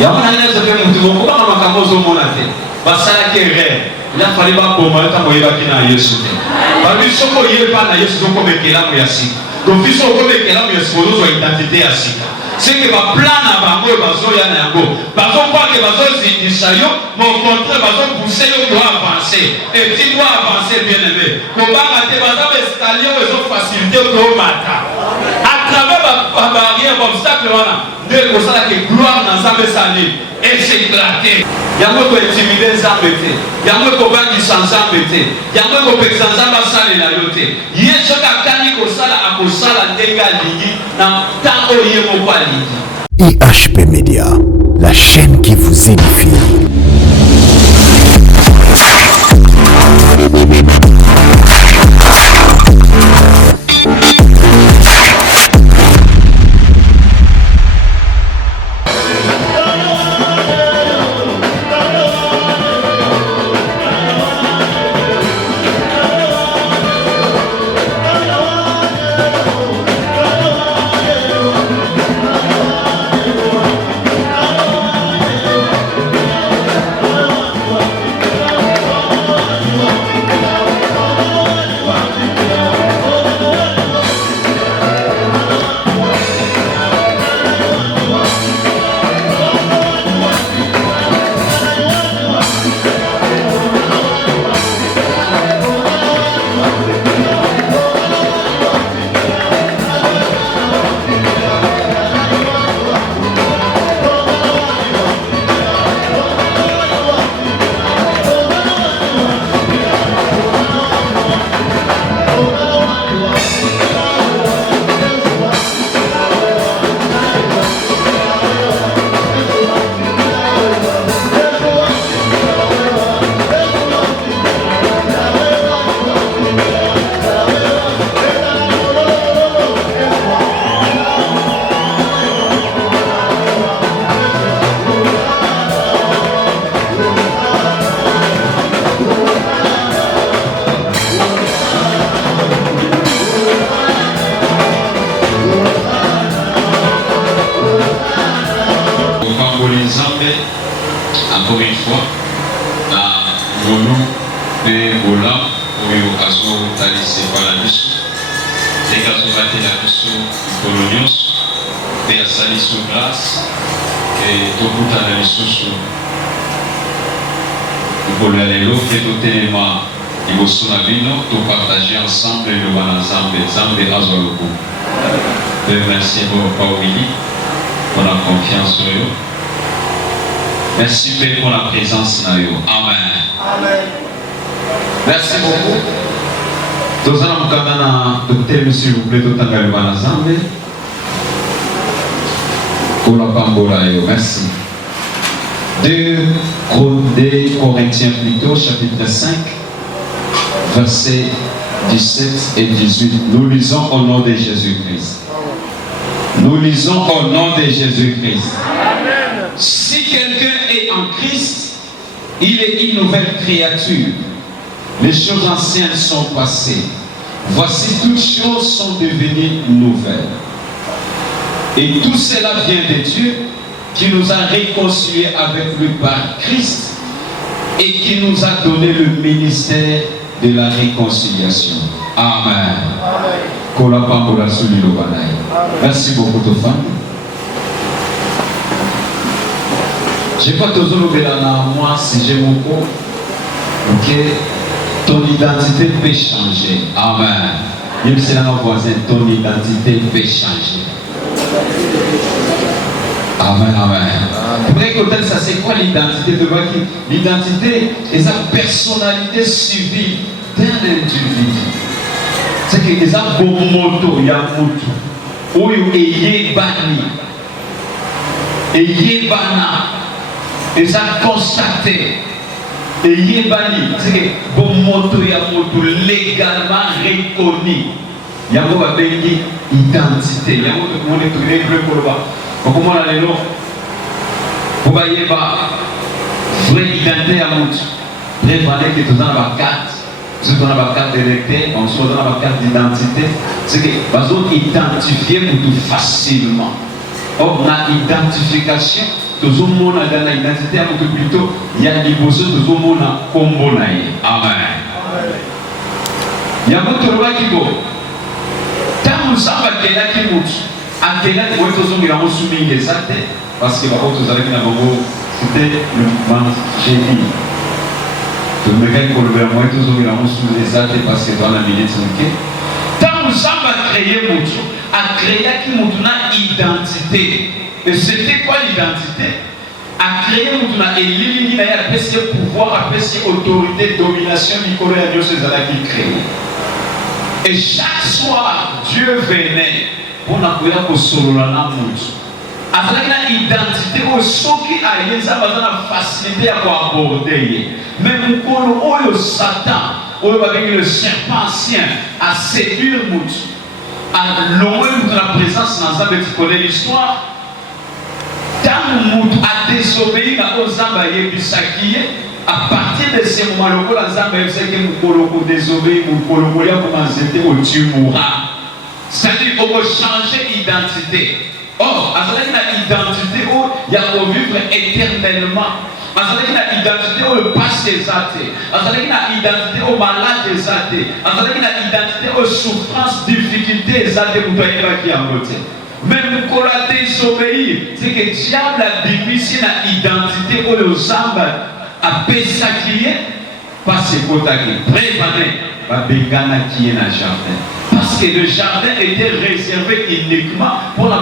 Il y a un année de fait mon tour, comment on a commencé au monate. Basala qui est rare. Il a fallu pas pour moi, tant qu'on y va qui n'a Yesu. Parce que ce qu'on y est pas na Yesu, donc comme qu'il a moyasi. Donc fils au comme qu'il a moyasi, pour nous identité à si. C'est que ma plan à bango et bazo ya na yango. Bazo pas que bazo zidisayo, mais au contraire bazo pousser yo doit avancer. Et tu dois avancer bien aimé. Comment te bazo escalier ils ont facilité au matin. À travers la barrière obstacle wana, de ko sala que gloire na Nzambe sali et s'éclater. Yango ko intimider Nzambe te. Yango ko bangi sans Nzambe te. Yango ko peksa Nzambe sala na yote. Yesu ka kani ko sala akosala ndenga lingi na tango yemo kwa lingi. IHP Media, la chaîne qui vous édifie. Encore une fois, dans Molo et Bola, où il y a l'occasion d'aller se voir la mission, les cas de la mission coloniaux, et à salir sur glace, et tout le monde a la mission sur le Bola et l'eau, et tout élément, il faut se tout partager ensemble et le bon ensemble, ensemble de Azologo. Merci pour Willy, pour la confiance sur eux. Merci Père pour la présence dans eux. Amen. Amen. Merci beaucoup. Tous allons docteur, s'il vous plaît, tout le monde pour la Pambola. Merci. 2 Corinthiens plutôt, chapitre 5, versets 17 et 18. Nous lisons au nom de Jésus-Christ. Nous lisons au nom de Jésus-Christ. Si quelqu'un est en Christ, il est une nouvelle créature. Les choses anciennes sont passées. Voici, toutes choses sont devenues nouvelles. Et tout cela vient de Dieu qui nous a réconciliés avec lui par Christ et qui nous a donné le ministère de la réconciliation. Amen. Merci beaucoup, Tofan. Je n'ai pas toujours oublié moi si j'ai mon corps, ok, ton identité peut changer. Amen. Même si là, nos voisins, ton identité peut changer. Amen, amen. Pour écouter ça, c'est quoi l'identité de l'identité est sa personnalité civile d'un individu. C'est que les gens bon moto, il y a moto. Où il y a bani. Et il y a bana. Et ça constaté. Et il y a bani. C'est que bon moto, il y a moto légalement reconnu. Il y a une identité. Il y a une identité. Comment on a les noms? Pour voyez pas vraie identité à moto. Bref, on est que tout dans la carte. Si on a la carte d'électeur, on se donne la carte d'identité, c'est que nous identifier pour tout facilement. Or, on a identification, tozomona dans l'identité ya moto plutôt ya liboso tozomona kombo na ye. Amen. Yango tolobaki bo ntango nzambe akelaki motu akelaki boye tozongela ngo su mingi eza te parce que bao tozalaki na bango c'était le jeudi tomekaki kolobela moye tozongela ngo su eza te parce que toza na minute moke. Ntango nzambe acréé motu acréaki motu na identité. Et c'était quoi l'identité? A créé moutuna elili na ya pesi pouvoir, a pesi autorité, domination, Nicolas et Dieu c'est là qui crée. Et chaque soir Dieu venait pour n'appuyer pour solo na moutu. Avec la identité au soki a yenza bazana facilité à aborder. Même mukolo oyo Satan, oyo avec le serpent ancien à séduire moutu. À loin de la présence dans un tu connais l'histoire. Tant Mout a désobéi à Ozamba Yebisaki, à partir de ce moment, le Kola Zamba Yebisaki Moukoloko désobéi, Moukoloko ya commencé au Dieu mourra. C'est-à-dire qu'on va changer d'identité. Or, à cette identité où il y a pour vivre éternellement. À cette identité où le passé est athée. À cette identité où le malade est athée. À cette identité où souffrance, difficulté est athée pour toi qui a voté. Même pour la désobéir, c'est que le diable a démissé la identité où le Zamba a pésaquillé parce que préparer la bégana qui est dans le jardin. Parce que le jardin était réservé uniquement pour la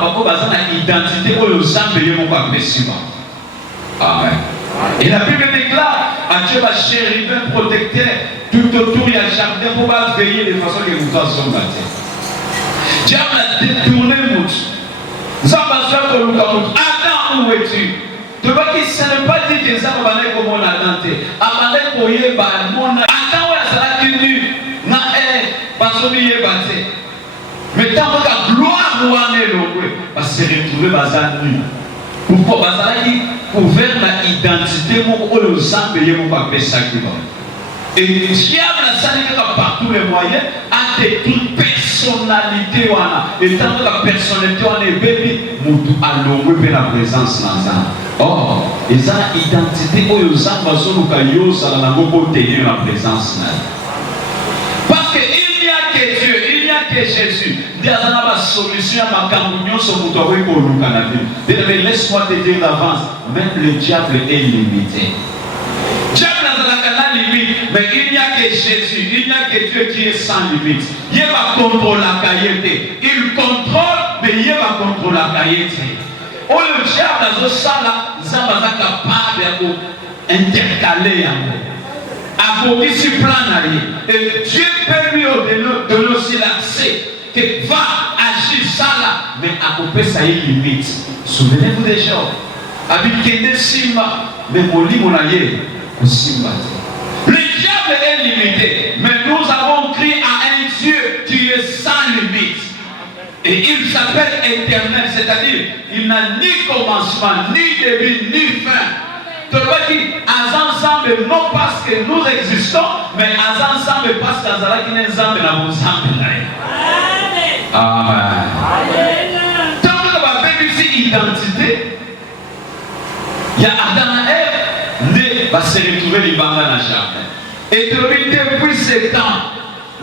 identité où le Zamba est pas péssima. Amen. Et la Bible déclare à Dieu va chérubin protecteur tout autour du jardin pour veiller de façon que nous fassions bâtir. Diable a détourné Mout. Zambazia pour le Adam, où es-tu? Tu vois que ce n'est pas dit que Zamba va comme on a tenté. Abandonné pour y être, mon Adam, ça l'a tenu. Na parce que y est battu. Mais tant que gloire ou en est l'eau, va se retrouver bazar nu. Pourquoi bazar qui couvert la identité mon le Zamba y est mon pas sacrément. Et le diable a sali par tous les moyens a détruit personnalité et tant que la personnalité on est bébé mutu alongwe la présence dans or et ça identité oyo Zamba zoluka yo sala na ngoko tenir la présence là parce que il n'y a que Dieu, il n'y a que Jésus. Il y a une solution à ma camounon sur mon toit pour le Canada. Mais laisse-moi te dire d'avance, même le diable est limité. Diable n'a pas de limite, mais il n'y a que Jésus, il n'y a que Dieu qui est sans limite. Il va contrôler la caillette. Il contrôle, mais il va contrôler la caillette. Oh, le diable dans ce sala, ça va être capable d'intercaler un peu. À vos disciples, et Dieu peut lui donner aussi l'accès que va agir ça là, mais à couper ça y limite. Souvenez-vous des gens, avec Simba, mais mon lit mon allié, Simba. Le diable est limité, mais nous avons crié à un Dieu qui est sans limite. Et il s'appelle éternel, c'est-à-dire il n'a ni commencement, ni début, ni fin. Tu vois qu'il ensemble, non parce que nous existons, mais ensemble parce que nous sommes ensemble. Amen. Tant que va faire ici identité, il y a Adam et Ève, ne va se retrouver les bandes dans le jardin. Et depuis ce temps,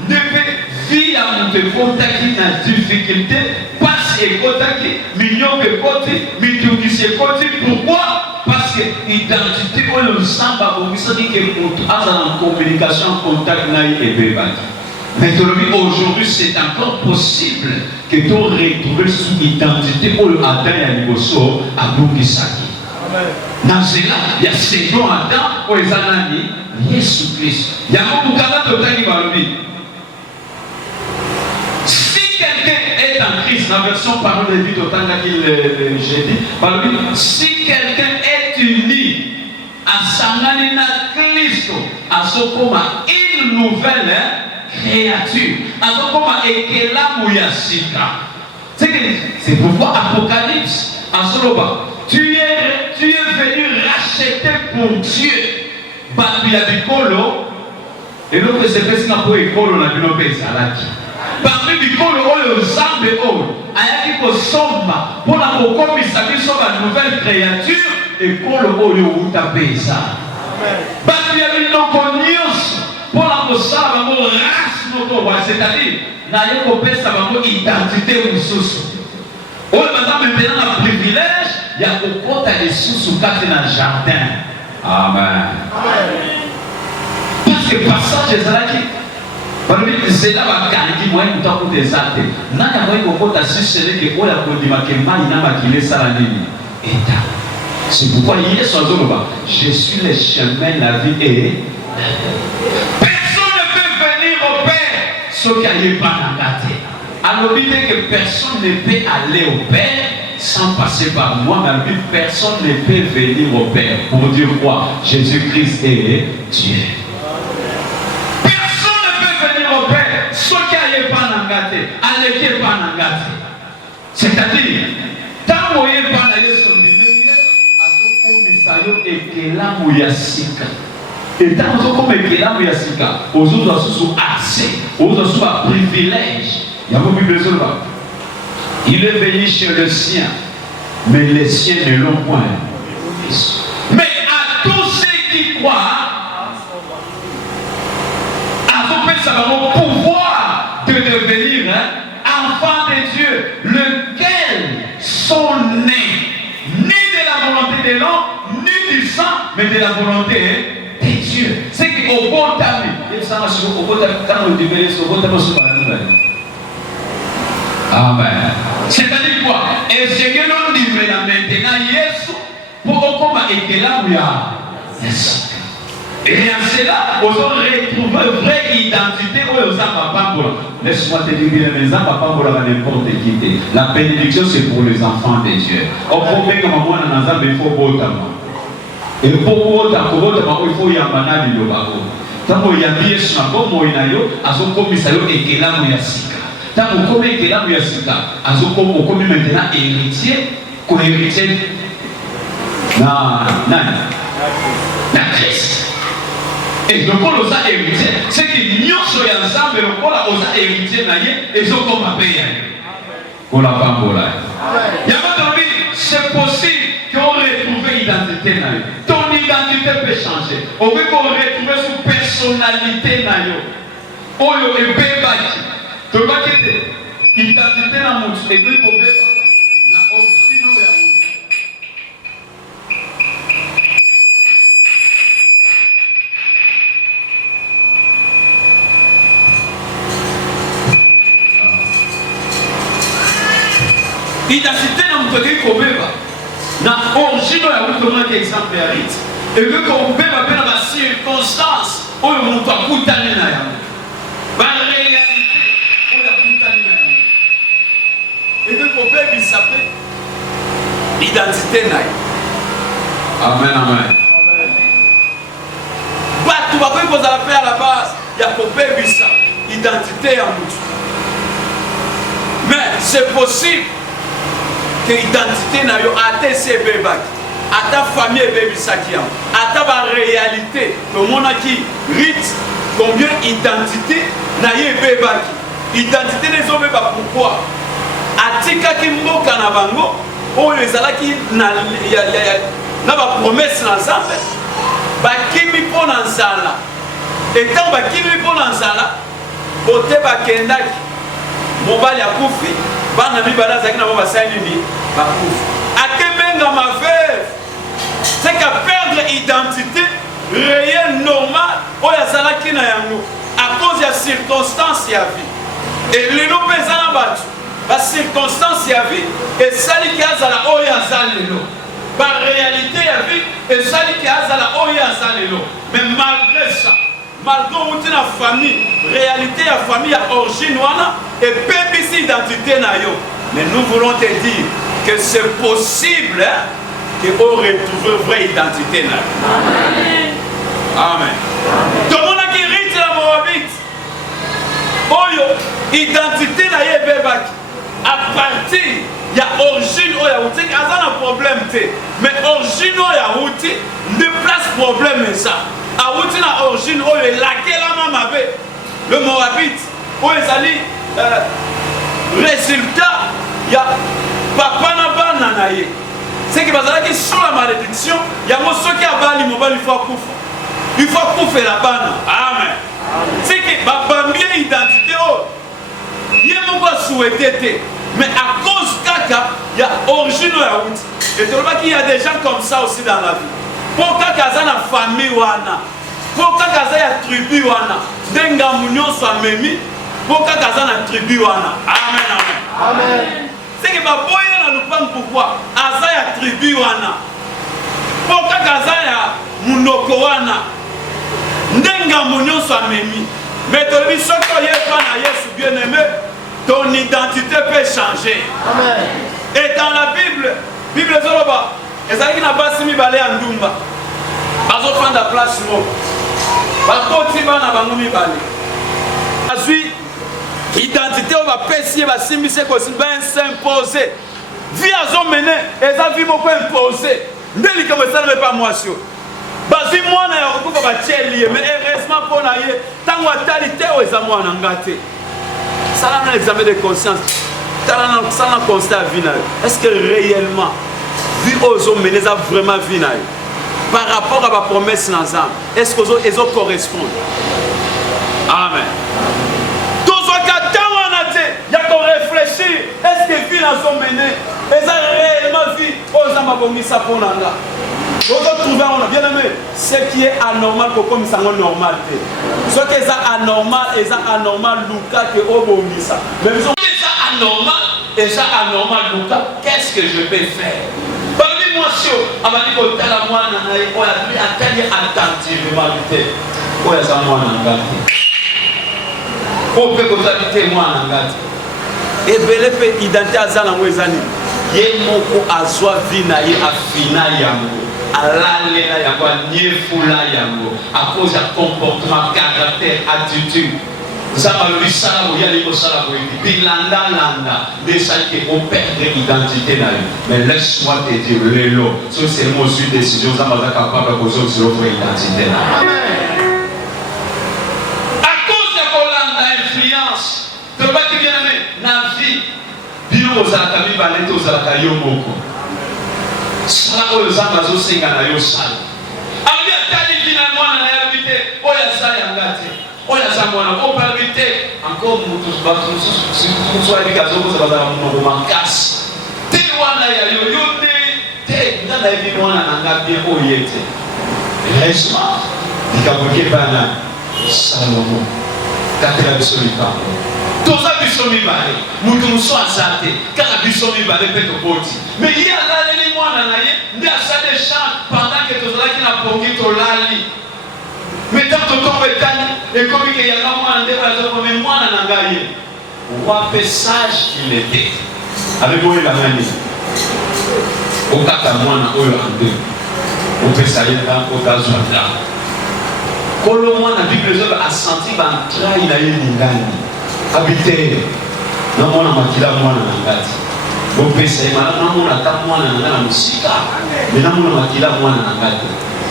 ne peut vivre à mon contacter dans la difficulté, parce que contacter, mignon que côté, mignon qui se côté. Pourquoi? Parce que l'identité, on le sent pas, on se dit que en communication, en contact, et bébé. Mais aujourd'hui, c'est encore possible que tu retrouves cette identité pour le Adam et Aliboso à Boukisaki. Dans cela, il y a ces dons Adam pour les années, Jésus-Christ. Il y a un Boukala de Tani. Si quelqu'un est en Christ, la version parole de vie autant qu'il j'ai dit, si quelqu'un est uni à Sanganina Christ, à ce coma, une nouvelle créature, à ce coma et qu'elle a mouyasika. C'est pourquoi Apocalypse, à ce moment, tu es venu racheter pour Dieu. Babia du Kolo, et l'autre c'est que c'est pour école, on a vu nos pays salaki. Parmi du Kolo, on le zambe, ayaki ko somba, pour la commission, une nouvelle créature. ekolo oyo utapeza bato ya biloko nyonso mpona kosala bango race moko wa c'est-à-dire naye kopesa bango identité mosusu oyo baza maintenant na privilège ya kokota lisusu kati na jardin. Amen. Parce que passage ezalaki balobi nzela bakangi moye moto akuta eza te nani akoki kokota siseleke oyo akondimaka mai na makili esala nini eta. C'est pourquoi Yesu azoloba je suis le chemin, la vie et personne ne peut venir au Père soki ayeba na nga te. Alobi te que personne ne peut aller au Père sans passer par moi, mais personne ne peut venir au Père. Pour dire quoi? Jésus-Christ est Dieu. Personne ne peut venir au Père soki ayeba na nga te, aleki epa na nga te. C'est-à-dire ntango oyeba na Yesu azokomisa yo ekelamu ya sika. Et tant que comme ekelamu ya sika, ozozwa susu accès, ozozwa susu ba privilège. Il est venu chez le sien, mais les siens ne l'ont point. Mais à tous ceux qui croient, avons le pouvoir de devenir enfants de Dieu, lesquels sont nés ni de la volonté de l'homme, ni du sang, mais de la volonté de Dieu. C'est qu'au bon temps, amen. C'est-à-dire quoi? Et ce que l'on dit maintenant, Yesu, pour qu'on ait là où il y a. Et en cela, on va retrouver vraie identité où on a papa. Laisse-moi te dire, les enfants, papa, n'importe qui. La bénédiction, c'est pour les enfants de Dieu. On peut mettre comme moi dans un il faut voter. Et pour voter, il faut y avoir un bilobako. Tant qu'il y a bien sur la bombe, il y a un commissaire et là où il y a sika. Tant qu'on commet que là où il y a sika, on commet maintenant héritier, co-héritier na Christ. Et donc on a héritier, c'est que nous sommes ensemble, on a héritier et ils ont comme à payer. Pour la femme pour la. C'est possible qu'on retrouve l'identité. Ton identité peut changer. On veut qu'on retrouve son personnalité. On veut que tu identité dans mon et puis qu'on veut identité na mutaki kobeba na origine ya mutu mwana exemple ya rite et que kobeba pe na ba circonstance oyo mutu akutani na yango ba réalité oyo akutani na yango et que kobebisa pe identité na ye. Amen, amen. Bato bakoki kozala pe à la base ya kobebisa identité ya mutu, mais c'est possible que l'identité n'a eu ate se bebaki ata famille ebebisaki yango ata ba réalité tomona ki rite combien identité na ye ebebaki identité nezobeba pourquoi atikaki mboka na bango oyo ezalaki na ba promesse na Nzambe bakimi mpo na nzala etango bakimi mpo na nzala bote bakendaki mobali akufi bana mibala zaki na basali ni bakufu akebenga ma veuve c'est qu'à perdre identité réelle normale oya zalaki na yango à cause ya circonstance ya vie et lelo pesa na batu ba circonstance ya vie et sali ki azala oya zalelo ba réalité ya vie et sali ki azala oya zalelo mais malgré ça malgré la famille, réalité de la famille à origine et pébisi identité na yo. Mais nous voulons te dire que c'est possible que on retrouve vraie identité na yo. Amen. Tout le monde a qui rite la Moabite. Oyo identité na ye bebaki à partir il y a origine o ya outi azana problème te mais origine o ya outi ne place problème ça. Aouti na origine oyo lakela mamabe le Moabite oyo ezali résultat ya papa na bana na ye c'est que bazalaki sur la malédiction yango soki abali mobali il faut akufela bana. Amen. C'est que babambi identité oyo ye moko asouhaité te, mais à cause kaka ya origine ya wuti. Et tolobaki il y a des gens comme ça aussi dans la vie. Pour kaka aza na famille wana, pour kaka aza ya tribu wana, nde ngambu nyonso amemi pour kaka aza na tribu wana. Amen, amen. Amen. C'est que baboye na lupango pourquoi aza ya tribu wana, pour kaka aza ya munoko wana, nde ngambu nyonso amemi. Mais tolobi soki oyepa na Yesu bien-aimé, ton identité peut changer. Amen. Et dans la Bible zoloba ezalaki na basi mibale ya ndumba bazofanda place moko bakoti bana bango mibale azwi identité oyo bapesi ye basimbisi ekosi baimpose vi azomene eza vi moko impose nde likambo esalama epa mwasi oyo bazwi mwana ya kokufa batieli ye mais heureusement mpo na ye ntango atali te oyo eza mwana nga te. Sala na examen de conscience, sala na constat ya vie na yo. Est-ce que réellement vie ozo meneza vraiment vie na yo par rapport à ma promesse na nzambe, est-ce que ozo correspond? Amen. Tozwaka ntango wana te ya koréfléchir, est-ce que vie nazo mene eza réellement vie oyo nzambe abongisa mpo na nga. Trouver on a bien aimé ce qui est anormal comme ça normal ce qui est anormal Luka que obongisa mais ce qui est anormal et ça anormal Luka, qu'est-ce que je peux faire parmi moi si abali ko tala mwana na ye oya bi atali attentivement te oya za mwana ngati ko pe ko tabite mwana ngati et bele pe identité azana mwezani ye moko azwa vina ye afina yango alalela yango anyefula yango à cause de comportement, caractère, attitude. Nzambe alobi sala boyali kosala boye bilanda landa desalaki operdre identité na yo. Mais laisse-moi te dire lelo so c'est mo sur décision nzambe aza capable kozwa sur votre identité na. À cause de kolanda influence to baki bien aimé na vie bio ozalaka mibale to ozalaka yo moko. Sala oyo nzambe azosenga na yo sala abi atali vina mwana na ya bite oyo asala yanga te oyo aza mwana opalami te encore mutu bato mosusu ayebika azokoza bazala monoko makasi te wana ya yo te nga nayebi mwana na nga bien oyo ye te heureusement likambo ekeba na Salomo katela biso likambo toza biso mibale mutu mosusu aza te kaka biso mibale mpe tokoti mais ye alaleli mwana na ye nde asali échange pendant que tozalaki na pongi tolali mais tant totongo etani ekomi ke yanga mwana nde bazokome mwana na ngai ye roi mpe sage il était avec oyo elangani okata mwana oyo ande opesa ye ntango otazwa ntango kolo mwana bible ezobe asenti bantrai na ye lingani habite na mwana makila mwana na ngati opesa ye malamu namona ata mwana na nga na mosika me namona makila mwana na ngati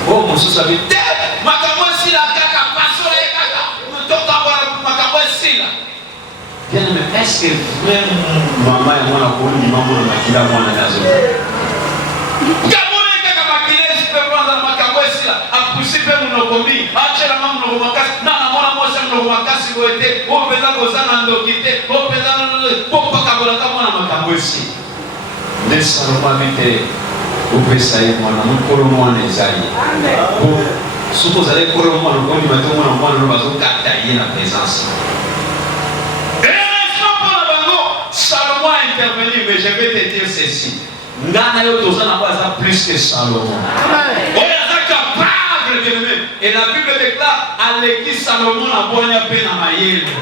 oyo mosusu abi te makambo esila kaka pasola ye kaka tokambola makambo esila bien mais est-ce que vraiment mama ya mwana kondima mona makila mwana nazo kamona kaka makila esipe kwanza makambo esila apusi mpe monoko mingi acelanga monoko makasi nana mwana mwasi monoko makasi boye te oyo mpenza kozanga ndoki te oyo mpenza po pakabolaka mwana makambo esila nde Salomo abi te opesa ye mwana mokolo mwana ezali soki ozali kolo mwana okondima te omona mwana oyo bazokata ye na présence heureusement mpo na bango Salomo a intervenu mais je vais te dire ceci nga na yo toza nango aza plus que Salomo oyo aza capable de même et la Bible déclare aleki Salomo na bwanya mpe na mayele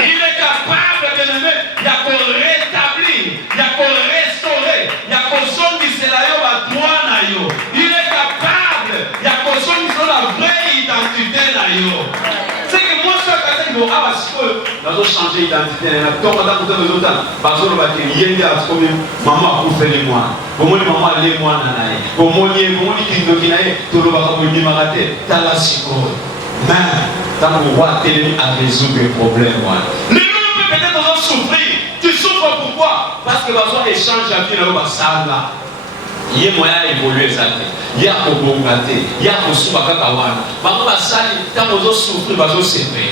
il est capable de même ya korétablir ya korestaurer ya kozongisela yo badroit na yo il est capable ya kozongisela la vraie identité na yo c'est que moi ça kata ngo awa sikoyo nazo changer identité na ntongo ntango ntango ezotala bazoloba ke ye nde akomi mama akufeli mwana bomoni mama ale mwana na ye bomoni kindoki na ye tolobaka bondimaka te tala sikoyo mais ntango roi atelemi à résoudre problème wana lelo yo mpe peut-être ozo souffrir tu souffres pourquoi parce que bazwa échange ya vie na yo basala Il y a moyen d'évoluer ça. Il y a pour bongater, il y a pour souba kakawana. Maman va sali, quand vous souffrez, vous allez s'aimer.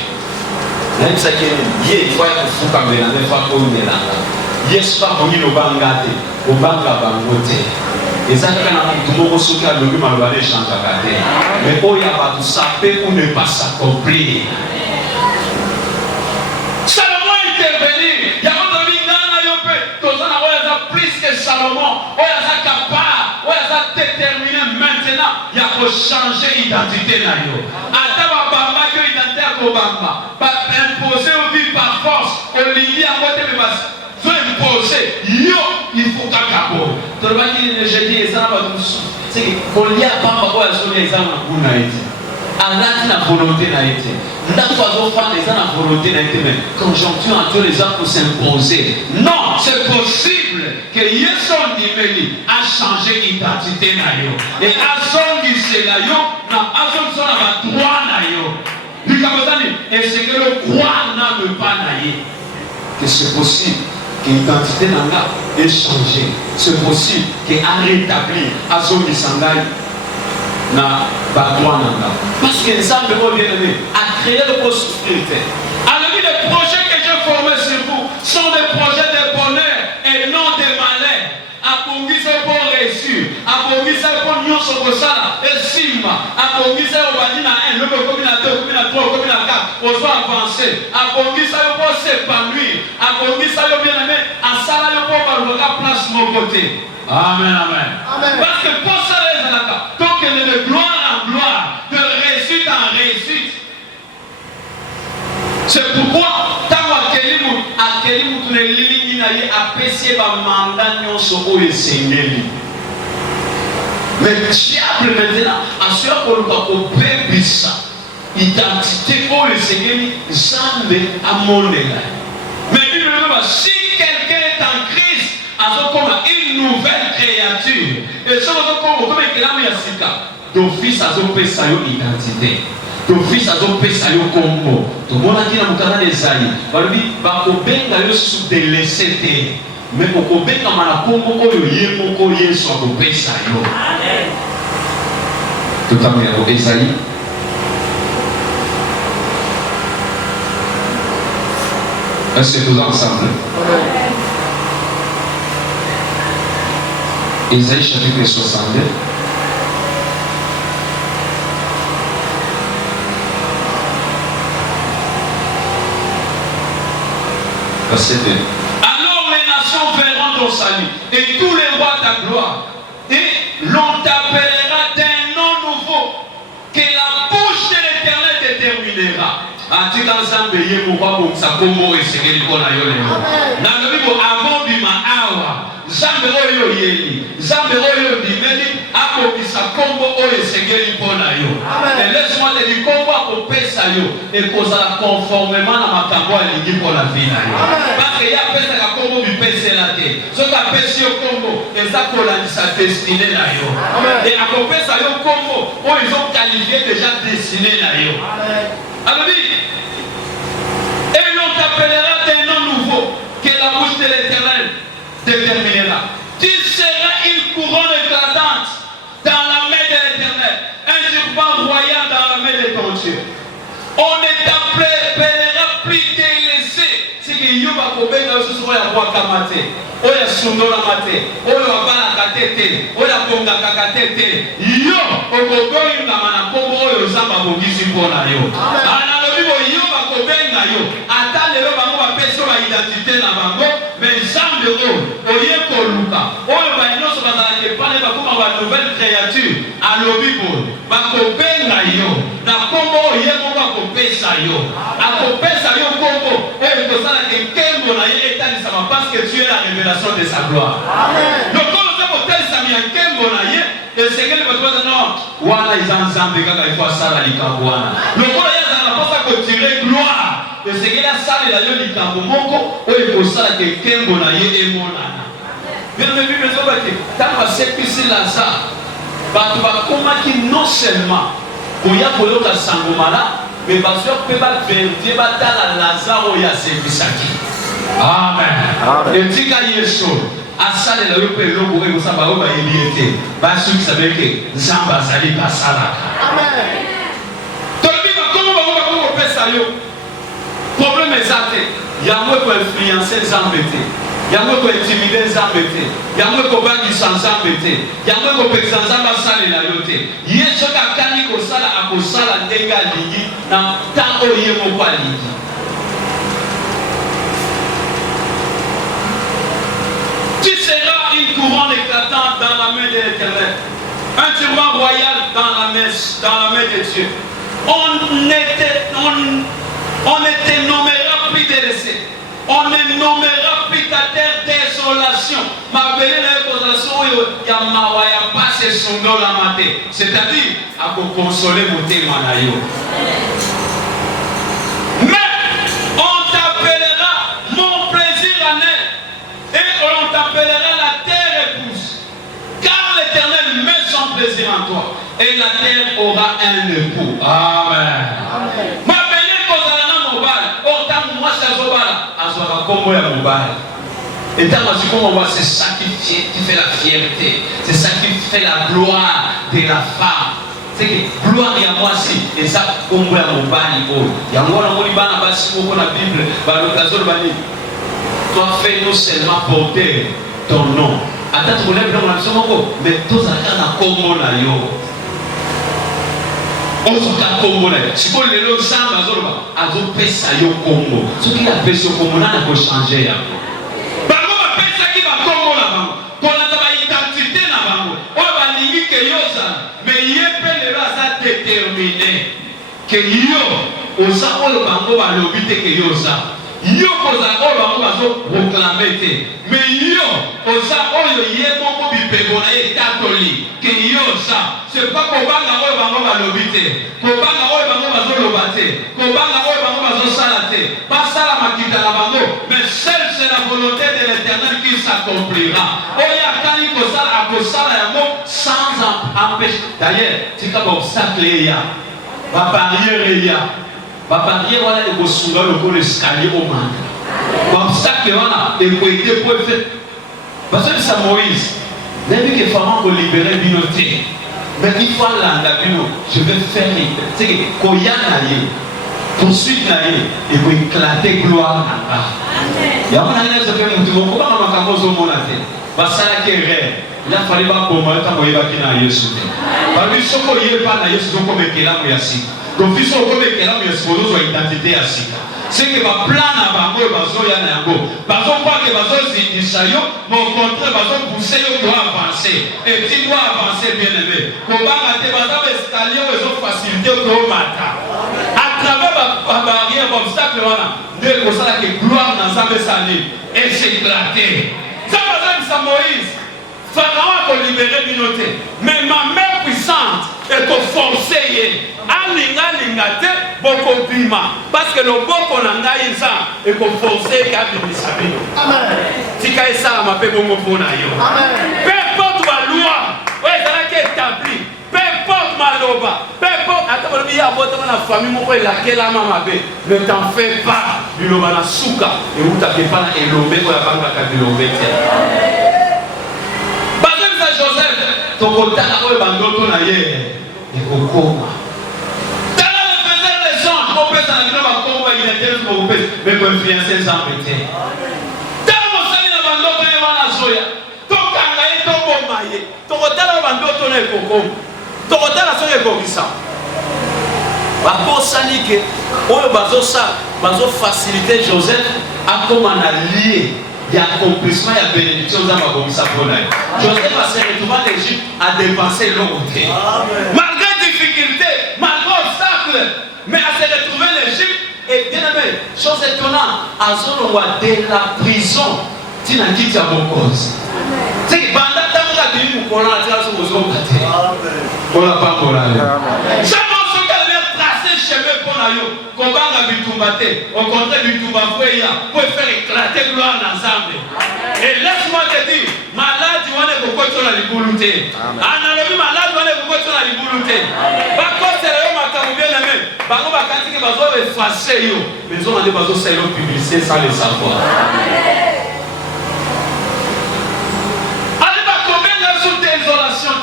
Là, il s'agit de il faut être fou comme il faut qu'on ait là. Il faut pas qu'on ait le bangate, au banga bangote. Et ça, quand on a tout le monde qui a le but, on va aller changer à côté. Mais il y a pas tout ça, pour ne pas s'accomplir. Salomon est intervenu. Il y a un ami dans plus que Salomon. Il y a capable, il y a déterminé maintenant. Il y a pour changer l'identité. Attends, Bamba, que l'identité à Bamba. Imposer aux vies par force. On lit à côté de ma. Imposer. Il faut qu'à cabo. Tout le monde dit, je dis, c'est qu'on lit à Bamba, on a les exemples pour Naïti. Allah n'a volonté n'a été. N'a pas d'enfant, les gens n'a volonté n'a été. Mais conjoncture entre les gens pour s'imposer. Non, c'est possible que Yeson Dimeli a changé l'identité nayo. Et Azon Giselayo, Azon son a droit nayo. Et c'est que le croix n'a pas naïe. Que c'est possible que l'identité n'a ait changé. C'est possible qu'elle a rétabli Azon Gisangai. Parce que les âmes de vos bien-aimés a créé le prospérité. Alors les projets que j'ai formés sur vous sont des projets de bonheur et non de malheur. Apongisa pour réussir, apongisa pour nous sur le sala, et sima, apongisa au badina 1, le combina 2, combina 3, combina 4, on va avancer, apongisa pour s'épanouir, apongisa bien-aimé, à sala pour avoir place mon côté. Amen, amen. Parce que pour ça, donc elle est de gloire en gloire, de réussite en réussite. C'est pourquoi, tant à Kélimou, tu n'es ligne à apprécier ma mandat non sur le Seigneur. Mais diable maintenant, à ce qu'on va opérer ça, identité pour le Seigneur, jamais à mon égal. Mais si quelqu'un est en crise, comme une nouvelle créature. Et ça, comme d'office à son sa identité. D'office à son sa combo. Tout le monde a dit dans le canal des aïe. Il sous délaissé. Mais pour qu'on ait comme la combo, il y a soit de sa tout à fait, Esaïe. Est-ce que tous ensemble? Ésaïe chapitre 62. Verset 2. Alors les nations verront ton salut et tous les rois ta gloire. Et l'on t'appellera d'un nom nouveau que la bouche de l'Éternel déterminera. Atika nzambe ye mokwa bomsa kombo esekeli kona yo lelo. Na lobi avant bima awa. Nzambe oyo yeli. Nzambe oyo bimeli akobisa kombo oyo esekeli kona yo. Et laisse-moi te dire kombo akopesa yo ekozala conformément na makambo alingi pour la vie na yo. Parce que ya pesa ka kombo bipesela te. Soki apesi yo kombo eza kolandisa destinée na yo. Et akopesa yo kombo oyo ils ont qualifié déjà destinée na yo. Alors dit, et l'on t'appellera d'un nom nouveau que la bouche de l'Éternel déterminera. Tu seras une couronne éclatante dans la main de l'Éternel, un turban royal dans la main de ton Dieu. On ne t'appellera plus délaissé. C'est que Yoba Kobeka ce soit la voix kamate. Oya sundola mate. Oya bala katete. Oya bonga kakatete. Yo okogoyi ngamana kombo oyo zamba bongisi mpona yo. Analobi bo yo bakobenga yo. Ata lelo bango bapesa ba identité na bango, mais zambe oye koluka. Oyo ba nyonso bazala ke pale bakoma ba nouvelle créature. Alobi bo bakobenga yo. Na kombo oye mo bakopesa yo. Akopesa yo kombo oyo kozala ke kembo na ye etalisa parce que tu es la révélation de sa gloire. Amen. Donc quand on peut ça bien kembo na ye et c'est que le peuple non wala izan zambe kaka il faut ça la likabwana. Donc quand il y a la passe à tirer gloire et c'est que la salle la yo likambo moko o il faut ça que kembo na ye et monana. Bien le Bible nous dit que tant que c'est ici là ça batu ba koma ki non seulement koya koloka sangomala mais parce que peut pas verdir batala Lazaro ya sebisaki. Amen. Et tika Yesu. asalela yo pe eloko oyo kosala baoyo bayebi ye te basukisa beke nzambe azali basalaka. Tolobi bakombo bango bakokopesa yo problème eza te yango ekoinfluence nzambe te yango ekointimide nzambe te yango ekobangisa nzambe te yango ekopekisa nzambe asalela yo te ye soki akani kosala akosala ndenge alingi na ntango oyo ye moko alingi. Tu seras une couronne éclatante dans la main de l'Éternel, un turban royal dans la main de Dieu. On ne te nommera plus délaissé. On ne nommera plus ta terre désolation. Ma belle désolation, il y a mawaya passe son dos la maté. C'est-à-dire, à consoler mon témoignage. Mais on t'appellera mon plaisir annuel. Et on t'appellera la terre épouse. Car l'Éternel met son plaisir en toi. Et la terre aura un époux. Amen. Ma belle kozala mobile. Autant moi c'est Zobala. Azora kombo ya mobile. Et tant que c'est ça qui fait la fierté. C'est ça qui fait la gloire de la femme. C'est que gloire à moi si. Et ça kombo ya mobile. Yango na moni bana basi ko na Bible. Ba l'occasion bani. Toi fais-nous seulement porter ton nom. Attends, tu lèves dans la maison, mais tous à la combo na yo. On se fait combo na. Si vous voulez le sang, azo pesa yo combo. Ce qui a pesa yo combo na ko changer ya. Bango ba pesa ki ba combo na bango. Pour la ba identité na bango. O ba lingi ke yoza, mais yepe le ba déterminé que yo oza o bango ba lobite ke yoza. Yo koza oyo bango bazo proclamer te mais yo oza oyo ye moko bipebo na ye tatoli ke yo sa c'est pas kobanga oyo bango balobi te kobanga oyo bango bazoloba te kobanga oyo bango bazosala te basala makita na bango mais seule c'est la volonté de l'Éternel qui s'accomplira oyo akani kosala akosala yango sans empêcher. D'ailleurs tika baobstacle eya bapariere eya bapariere wana ekosunga lokolo escalier omanda baobstacle wana ekoede po efe basolisa Moïse nayebi ke fama kolibere bino te mais il faut alanda bino je vais faire c'est que koya na ye poursuite na ye ekoéclate gloire na nga yango na nene sope mutu okobanga makambo ozomona te basalaki erreur il a fallu baboma yo ntango oyebaki na Yesu te babi soko oyeba na Yesu zokoma ekelamu ya sika donc biso okoma ekelamu ya sika ozozwa identité ya sika c'est que ba plan na bango bazoya na yango bazokwa ke bazozindisa yo mais au contraire bazopousser yo ko avancer et tu dois avancer bien aimé kobanga te bazaba escalier oyo ezofacilité ko mata à travers ba barrière ba obstacle wana nde kosala ke gloire na Nzambe sali et s'éclater ça bazabisa Moïse Pharaon a libéré binote mais ma mère puissante est ko forcer ye alinga te boko bima parce que le boko na ngai nza et ko forcer ka bimisa bino amen tika esala mape bongo pona yo amen peu importe la loi ouais ça qui est établi peu importe maloba peu importe atabo bi ya boto na famille moko elakela mama be ne t'en fais pas biloba na suka et uta ke pana elombe ko ya banga ka bilombe te bazem za Joseph tokotana ko bandoto na ye ekokoma mais pour influencer sans péter. Tant que ça n'a pas d'autre na soya, tant qu'angaye tant bombaye, tant que t'as pas d'autre na koko, tant que t'as la soya kokisa. Bako sanike, oyo bazo faciliter Joseph à comme un allié. Il y a accomplissement, il y a bénédiction dans ma commission pour lui. Joseph va se retrouver en Égypte à dépenser l'eau. Malgré difficulté, malgré obstacle, mais à se retrouver en Égypte. Et bien aimé, chose étonnante, à Zolongwa de la prison, tu n'as dit à mon cause. C'est que pendant que tu as dit qu'on a tiré sur vos hommes, on n'a pas pour la vie. Chaque fois que tu as tracé chemin pour la vie, qu'on va à Bitumbate, au contraire du Tumbafouya, pour faire éclater gloire ensemble. Et laisse-moi te dire, malade, tu vas aller pour quoi tu as les bouloutés. Analogie, malade, tu vas aller pour quoi tu as les bouloutés. Par contre, c'est le bien aimé. Bango bakanti ke bazo effacer yo mais on a des bazo sailo publicité sans le savoir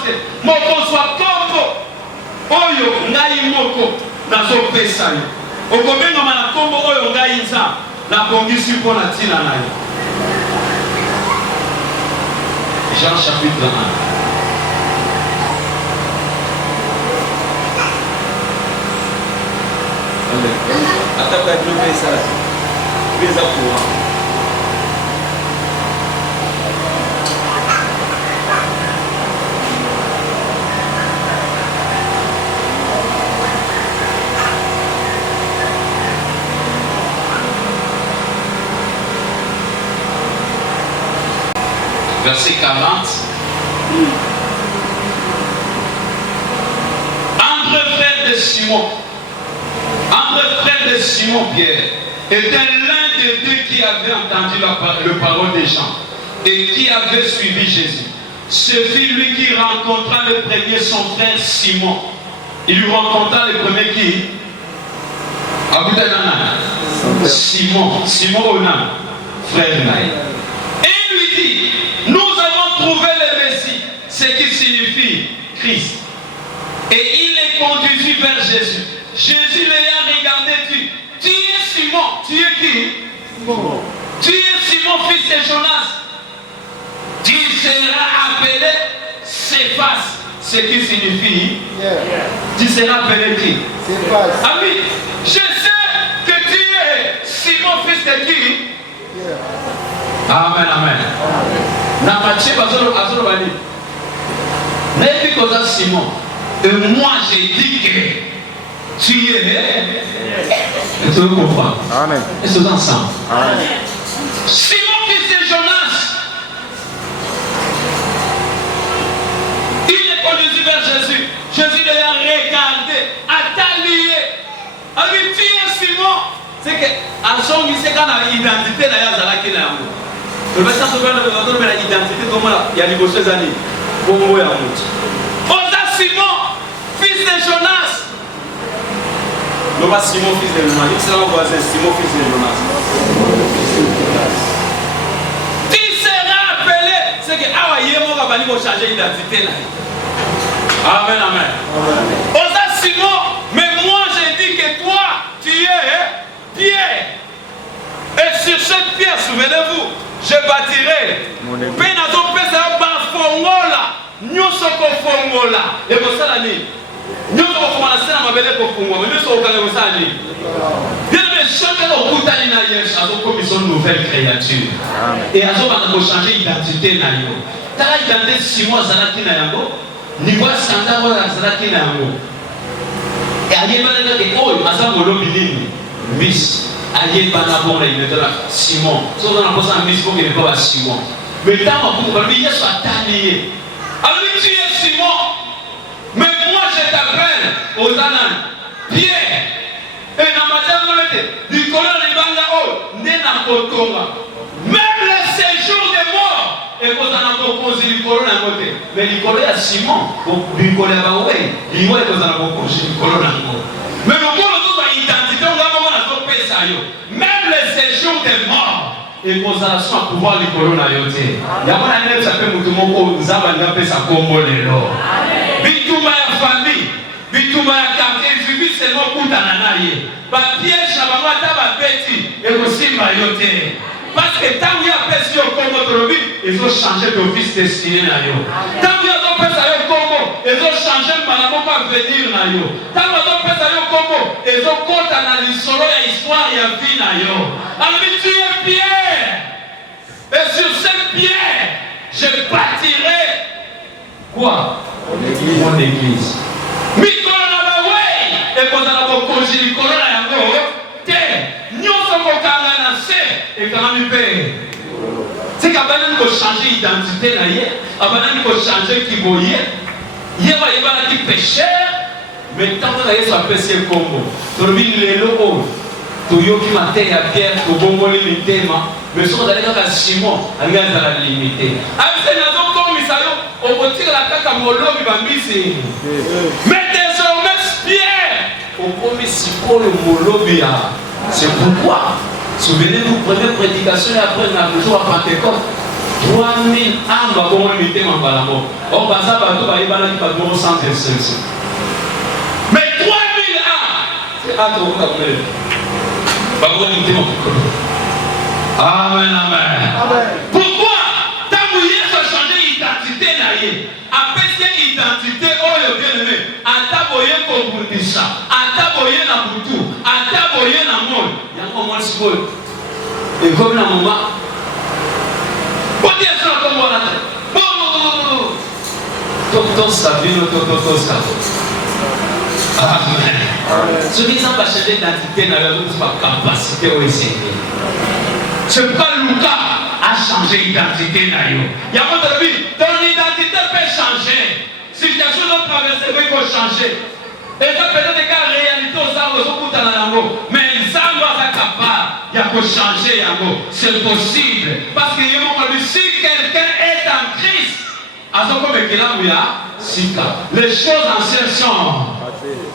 te mokozwa kombo oyo ngai moko nazopesa yo okobengama na kombo oyo ngai nzambe nabongisi mpo na ntina na yo. Jean chapitre 1. Ataka ya biloko esala eza pouvoir. Verset 40. Andre frère de Simon, Pierre, était l'un des deux qui avait entendu le parole des gens et qui avait suivi Jésus. Ce fut lui qui rencontra le premier son frère Simon. Il lui rencontra le premier qui? Simon Onan, frère Naï. Et il lui dit, nous avons trouvé le Messie, ce qui signifie Christ. Et il les conduisit vers Jésus. Jésus l'ayant regardé dit, tu es Simon, tu es qui? Simon. Tu es Simon, fils de Jonas. Tu seras appelé Céphas, ce qui signifie tu seras appelé qui? Céphas. Ami, je sais que tu es Simon, fils de qui? Amen, amen. Namaché Bazolo Bali. N'est-ce que Simon? Et moi j'ai dit que tu es. Et tu veux comprendre? Amen. Et c'est ensemble. Amen. Simon, fils de Jonas, il est conduit vers Jésus. Jésus l'a regardé, a lié. Alors tu es Simon. C'est que à son c'est quand la identité là yazala qui là. Le médecin se fait l'identité comment il y a les bosses années. Bongo ya mutu. Oza Simon, fils de Jonas. Non pas Simon, fils de Jonas. C'est un voisin, Simon, fils de Jonas. Tu seras appelé. C'est que ah ouais, moi va venir changer l'identité là. Amen, amen. Oza Simon, mais moi j'ai dit que toi, tu es Pierre. Et sur cette pierre, souvenez-vous, je bâtirai. Penazo pesa bafongola. Nyoso kofongola. Et vous savez, nyoso kofongola c'est la mabele kofongola. Nyoso okanga vous savez. Bien mais chacun au bout d'aller na Yesu, azo comme ils sont une nouvelle créature. Et azo va changer identité na yo. Tala identité Simon zalaki na yango. Niveau standard wala zalaki na yango. Et ayeba na ke oyo azambo lobi nini? Miss ayeba na bon la il Simon. So dans la pose en miss pour qu'il ne pas Simon. Mais tant que vous lui Yesu atanié. Alors tu es Simon. Mais moi je t'appelle Ozanan Pierre. Et dans ma tête du colon de Banga O Nena Kotonga. Même le séjour des morts. Et quand on a proposé du colon à côté. Mais du colon à Simon. Du colon à Baoué. Il voit que on a proposé du colon à côté. Mais le colon de identité, on a ça. Même le séjour des morts. Et consolation à pouvoir les colons à yoté. Il y a un élève qui s'appelle Moutoumoko, Zabanga Pesa Kombo Lelo. Bitouma ya famille, Bitouma ya quartier, il suffit seulement pour t'ananaye. Ba piège à maman taba petit et aussi mayoté. Parce que tant qu'il y a personne au Congo Torobi, ils ont changé d'office destiné à yo. Tant qu'il y a personne au Congo, ils ont changé de malamo pas venir à yo. Tant qu'il y a personne au Congo, ils ont compté dans l'histoire et l'histoire et la vie à yo. Alors tu es Pierre. Et sur cette pierre, je bâtirai quoi? Mon église. Mikona bawe. Et quand on a congelé le colon à yango, te, nyoso kokanga na se. Et quand on peut, c'est qu'abanani ko changer identité na ye, abanani ko changer qui voyait, yeba yeba na qui pécheur, mais tant que Yesu a péché Congo, torbi lelo o, to yoki matin ya Pierre, to bomboli mitema, mais sur d'aller dans Simon, anga dans la limité. Avec na zo comme ça yo, on retire la kaka molobi bambisi. Mais désormais Pierre, on commet si pour le molobi a. C'est pourquoi souvenez-vous, première prédication et après on a le jour à Pentecôte. 3000 ans babongo limité mambala moko. O baza bato bayebana ki babongo sans exception. Mais 3000 ans, c'est à trop comme elle. Babongo limité mambala. Amen, amen. Pourquoi tant que Yesu a changé l'identité naïe, après cette identité, oh le bien-aimé, ataboye kobundisha, ataboye na butu, ataboye na mol, yango mol sikol. Et comme la maman, bon Dieu sera comme moi là. Bon, toto sabino, toto sabino. Amen. Ce qui s'en va changer d'identité n'a pas capacité au Seigneur. C'est pas Lucas a changé l'identité naïo. Il y a votre vie, ton identité peut changer. Situation de traverser peut changer. Et ça peut-être que la réalité aux arbres sont toutes dans l'amour. Mais les arbres sont capables. Il y a que changer l'amour. C'est possible. Parce que si quelqu'un est en Christ, les choses anciennes sont.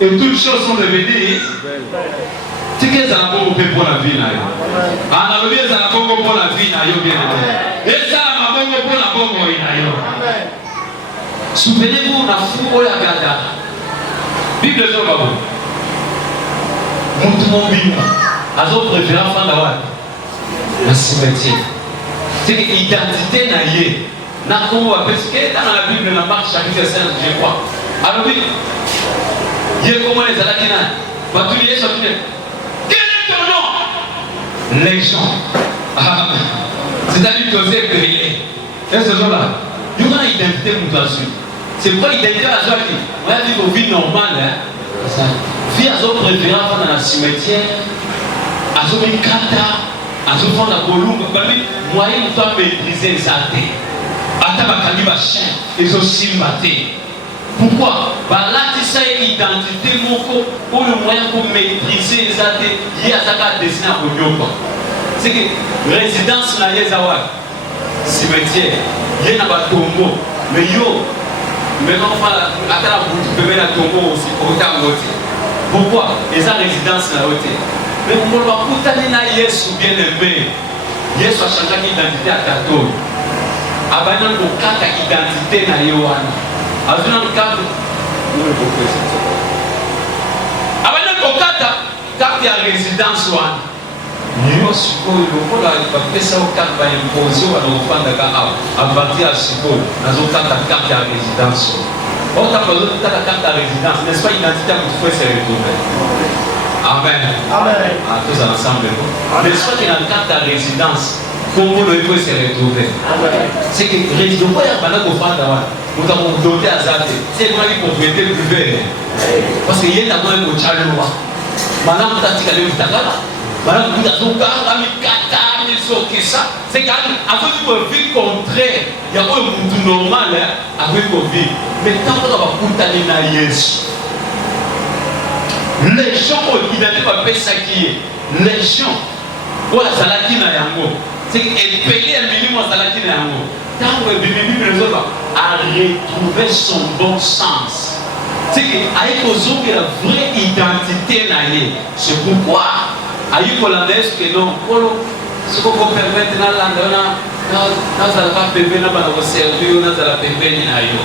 Et toutes choses sont devenues. C'est que ça n'a pas pour la vie. Analogie, ça n'a pas pour la vie. Et ça n'a pas pour la vie. Souvenez-vous, on a fou la gada. Bible de Babo. Mon bimba. Azo préféré faire la cimetière. C'est que l'identité n'a yé. N'a qu'on va parce que dans la Bible, la marche chapitre 5, je crois. Alors oui, il y a comment les Aladina. Quel est ton nom? Les gens. C'est-à-dire que tu osais briller. Et ce jour-là, il y aura une identité pour toi. C'est pourquoi l'identité à soi qui. On va vivre une vie normale. Vie à son préférence dans la cimetière, à son kata, à son fond de colombe. Moyen de toi maîtriser les athées. À ta bakaliba chien, ils ont simbaté. Pourquoi? Là, tu sais l'identité pour le moyen pour maîtriser les athées. Il y a ça qui a dessiné à Bonyoko. C'est que résidence na Yezawa, cimetière, il y a un tombeau. Mais yo, maintenant, à la bouche, tu peux mettre un tombeau aussi pour ta moitié. Pourquoi? Les résidences na hauteur. Mais pour le coup, tu as Yesu bien aimé. Yesu a changé l'identité à Tato. Abandonne le carte d'identité na Yohana. Abandonne le carte. Abandonne le carte de résidence Yohana. Yo sikoyo lokola bapesa okata ba imposé wa lofanda ka a partir à sikoyo nazokata carte de résidence. On t'a besoin de ta carte de résidence, n'est-ce pas? Identité pour pouvoir se retrouver. Amen. Amen. Ah, tous ensemble. N'est-ce pas qu'il y a une carte de résidence pour vous le se retrouver? C'est que résidence, il y a pas de fanda. Nous avons doté à ça. C'est moi qui propriété privée. Parce qu'il y a un peu de chaleur. Madame, vous avez dit que vous avez madame, vous avez dit c'est qu'avec une vie contraire, il y a un monde normal avec une vie. Mais tant qu'on va coûter na Yesu, les gens ont identifié par ça qui est les gens. Voilà, ça l'a dit na yango. C'est qu'elle un minimum ça l'a dit na yango. Tant que Bible a retrouvé son bon sens. C'est qu'avec aujourd'hui la vraie identité na Yesu. C'est pourquoi ayi hollandais que non polo ce qu'on peut permettre dans la dans la pembe na bana ko servir na la pembe ni na yo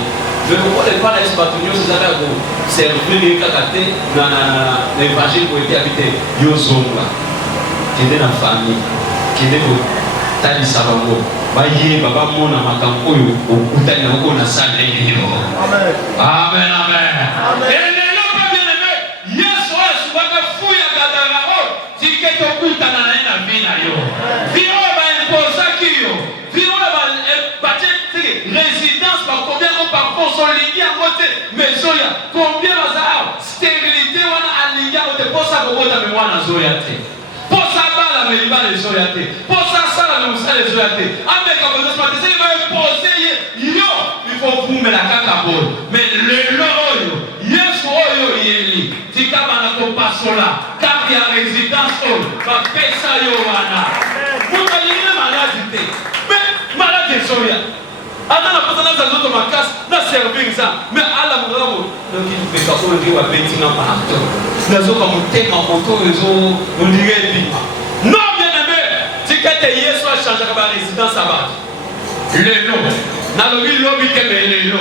mais pourquoi les pas espagnol c'est ça ko servir les kakate na l'évangile pour être habité yo zonga qui est dans la famille qui est pour tali sabango baye baba mona makambo yo okutani na ko na sala yo amen amen amen et les gens bien aimé yesu asubaka fuya gadara que tu as na vie na yo. Vio ba imposa ki yo. Vio ba résidence par combien on par consolider en côté maison ya. Combien va ça stérilité wana alinga on te posa ko ta mémoire na zoya te. Posa bala me liba les zoya te. Posa sala me musala les zoya te. Avec ka besoin pas c'est va imposer yo. Il faut vous la kaka bol. Mais le loyo yesu oyo yeli. Tika bana ko pasola. Car il y a résidence va pesa yohana. Vous allez malade. Mais malade soya. Ana na pata na zoto makas na serving ça. Mais ala mugabo donc il peut pas dire wa beti na parto. Na zo comme tema moto rezo on dirait bi. Non bien aimé, si que Yesu a changé la résidence à bas. lelo nalobi lobi te me lelo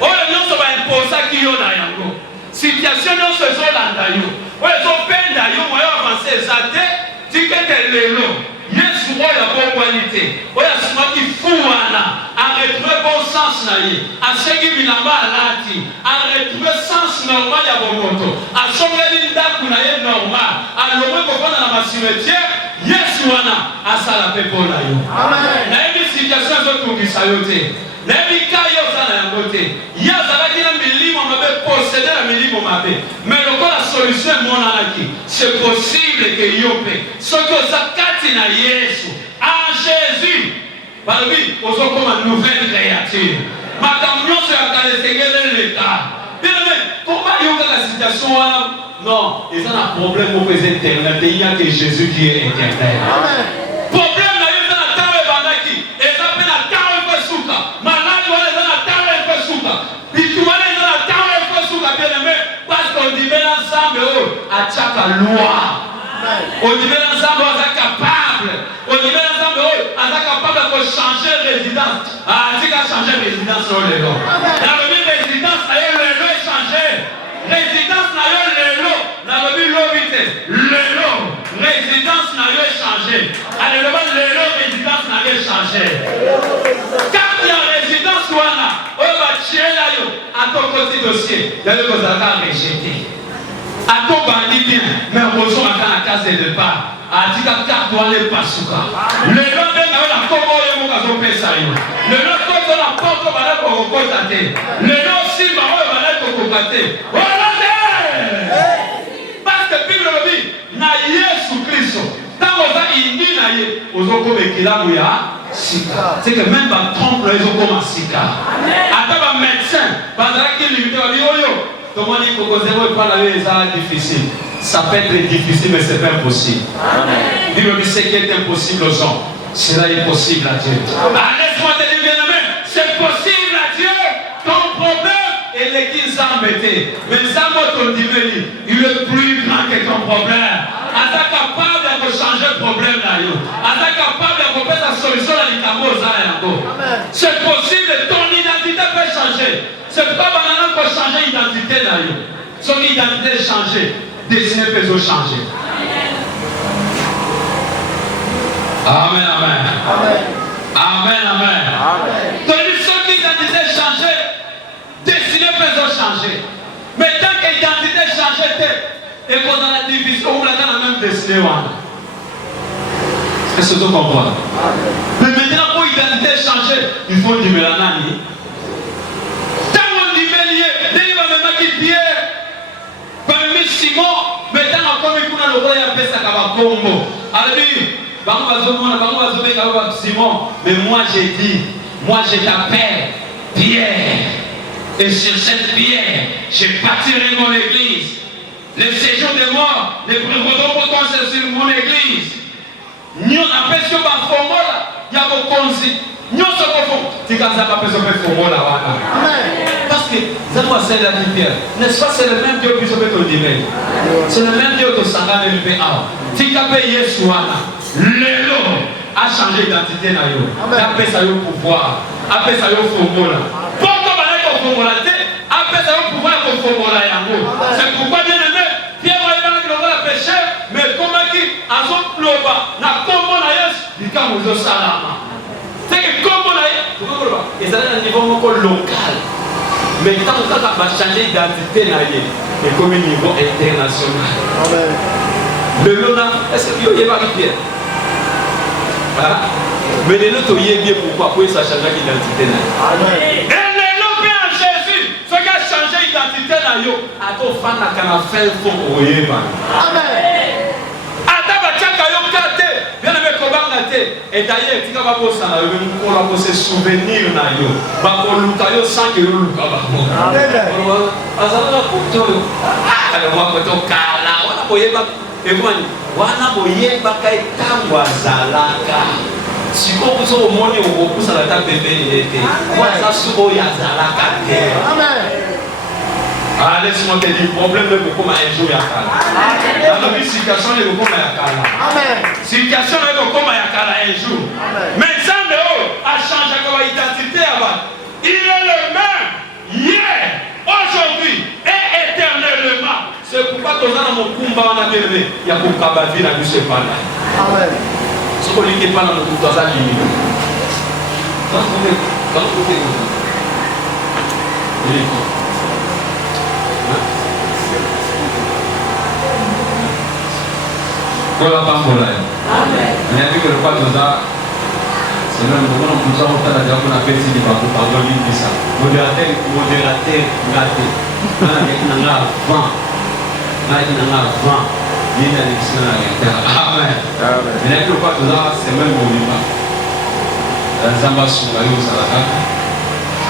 oyo nyonso baimposaki yo na yango situation nyonso ezolanda yo oyo ezopenda yo moyo avanse eza te tikete lelo yesu oyo abongwani te oyo asimaki fu wana aretrouve bon sens na ye asengi bilamba alati aretrouve sens normal ya bomoto asongeli ndako na ye normal alongwe kofanda na basimetiere yesu wana asala mpe mpo na yo nayebi situation ezotungisa yo te nayebi ka yo oza na yango te ye azalaki na milimo mabe posede na milimo mabe mais lokola solution emonanaki c'est possible ke yo mpe soki oza kati na yesu en jésus balobi ozokoma nouvelle créature makambo nyonso ya kala esengeli eleka bien koma yo kaka situation wana non eza na problème moko eza éternel te il y a que jésus qui est éternel problème na yo eza na ntango ebandaki eza mpe na ntango ekosuka maladi wana eza na ntango ekosuka bitu wana eza na ntango ekosuka bien aimé parce que ondimela nzambe oyo atiaka loi ondimela nzambe oyo aza capable ondimela nzambe oyo aza capable ya kochanger résidence atika changer résidence oyo lelo nalobi résidence na yo lelo echange résidence na yo lelo nalobi lobi te lelo résidence na yo echange aleloba lelo résidence na yo echange karte ya résidence wana oyo batiela yo atokoti dossier yayo kozalaka rejeté atobandi bien mais kozongaka na case de départ atika carte wana epasuka lelo ndenga yo na kombo oyo moko azopesa yo lelo koto na poto bana kokokota te lelo simba oyo bana kokoka te parce que bible lobi na yesu kristo ntango oza indi na ye ozokoma ekelamu ya sika c'est que même batrompe ezokoma sika ata bamédecin bazalaki limité babi oyo tomoni kokozela oyo mpona yo eza difficile ça peut être difficile mais c'est pas impossible bible dit ce qui est impossible aux hommes cela est possible à Dieu laisse-moi te dire bien aimé c'est possible à Dieu ton problème eleki nzambe te mais nzambe otondimeli il est plus grand que ton problème aza capable ya kochanger problème na yo aza capable ya kopesa solution na likambo oza na yango c'est possible ton identité peut changer c'est pas banana kochanger identité na yo soki identité changer destiné peut changer amen amen amen amen toni soki identité changer destiné peut changer mais tant que identité changer te et qu'on a la division on a la même destinée est-ce que tu comprends mais maintenant pour identité changer il faut dire la nani tant on dit lié dès va même qui Pierre parmi Simon mais tant on comme kuna le roi ya pesa ka ba kombo allez bango bazomona Simon mais moi j'ai dit moi je t'appelle Pierre et sur cette pierre je bâtirai mon église les séjours des morts les prévodons pour construire sur mon église nous on appelle sur ma formule ya bokonzi nyonso kofo tikaza pas besoin de formule là parce que ça doit c'est la pierre n'est-ce pas c'est le même Dieu qui se fait au divin c'est le même Dieu qui s'engage le PA tikape Yesu wana lelo a changé d'identité na yo appelle ça yo pouvoir appelle ça yo formule pourquoi balako formule appelle ça yo pouvoir ko formule yango c'est pourquoi bien aimé Pierre va y avoir le péché mais comment qui azo ploba na kombo na Yesu bikamu zo salama c'est que kombo na Yesu et ça à un niveau moko local mais tant que ça va changer d'identité na ye et comme niveau international amen le lona est-ce que yo yeba Pierre mais les autres y bien pourquoi ça change d'identité na amen et les lobes en Jésus ce qui a changé d'identité na yo ato fana kana faire fond oyeba amen ata bachaka yo kate bien aimé kobanga te et d'ailleurs tika ba bossa na yo ko la se souvenir na yo ba ko luka yo sans que yo luka ba ko amen azala ko to yo ala wa ko to kala wana boyeba e kwani wana boyeba kai tangwa zalaka sikoyo so omoni okokusala ta bébé était wana suko ya zalaka te amen. Ah, laisse-moi te dire, problème de beaucoup un jour ya kala. Dans la situation de beaucoup ya kala. Amen. Situation de beaucoup ya kala un jour. Mais ça de haut a changé comme identité avant. Il est le même hier, aujourd'hui et éternellement. C'est pourquoi tous dans mon combat on a délevé. Il y a beaucoup de vie dans ce pas là. Amen. Ce qu'on dit pas dans mon combat, ça limite. Quand vous faites il est quoi? Voilà pas pour là. Amen. Mais avec le pas de ça, c'est même le moment où nous avons fait la diable, on appelle ici des bateaux, par exemple, il dit ça. Modérateur, raté. On a 20. Amen. Mais avec le pas de ça, c'est même au moment. Zamba Sungayo Salaka,